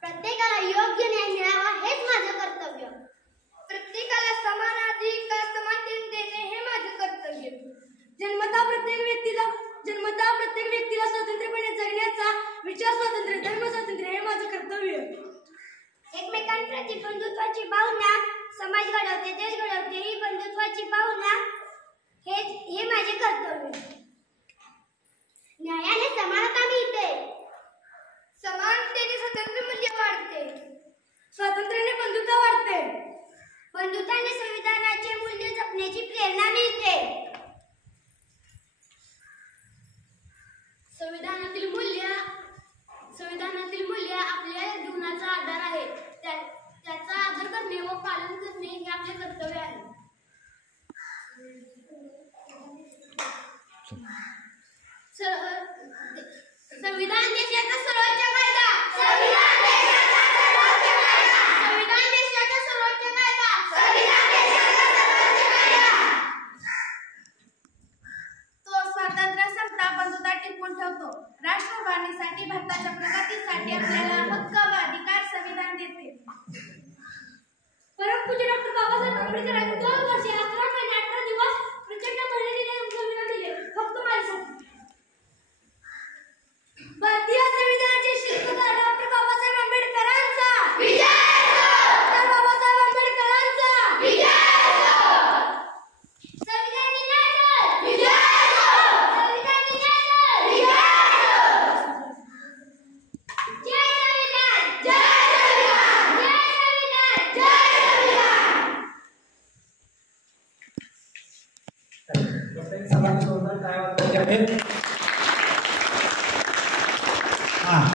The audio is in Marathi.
प्रत्येकाला योग्य न्याय मिळावा हेच माझं कर्तव्य. प्रत्येकाला समान अधिकार समानतेने देणे हे माझं कर्तव्य. जन्मतः प्रत्येक व्यक्तीला स्वतंत्रपणे जगण्याचा विचार स्वातंत्र्य, धर्म स्वातंत्र्य हे माझं कर्तव्य. एकमेकांप्रती बंधुत्वाची भावना समाज घडवते, देश घडवते. ही बंधुत्वाची भावना हे माझे कर्तव्य. न्यायाने समानता मिळते, समानतेने स्वतंत्र मूल्य वाढते, स्वातंत्र्याने बंधुता वाढते, बंधुताने संविधानाचे मूल्य जपण्याची प्रेरणा मिळते. संविधानातील मूल्य आपल्या जीवनाचा आधार आहे. त्याचा आदर करणे व पालन करणे हे आपले कर्तव्य आहे. संविधान देशाचा सर्वोच्च कायदा. संविधान देशाचा सर्वोच्च कायदा. संविधान देशाचा सर्वोच्च कायदा. संविधान देशाचा सर्वोच्च कायदा. तो स्वातंत्र्य, समता, बंधुता टिकवून ठेवतो. राष्ट्र उभारणीसाठी, भारताच्या प्रगतीसाठी आपल्याला हक्क व अधिकार संविधान देते. परमपूज्य डॉक्टर बाबासाहेब आंबेडकरांनी 2 वर्षे 11 महिने 18 दिवस प्रचंड मेहनतीने संविधान दिले, फक्त माझ्यासाठी. भारतीय संविधानाचे शिल्पकार डॉक्टर बाबासाहेब आंबेडकरांचा विजय असो. डॉक्टर बाबासाहेब आंबेडकरांचा विजय असो. संविधान दिनाचा विजय असो. संविधान दिनाचा विजय असो. सर्वांनी जोरदार टाळ्या वाजवायच्या आहेत.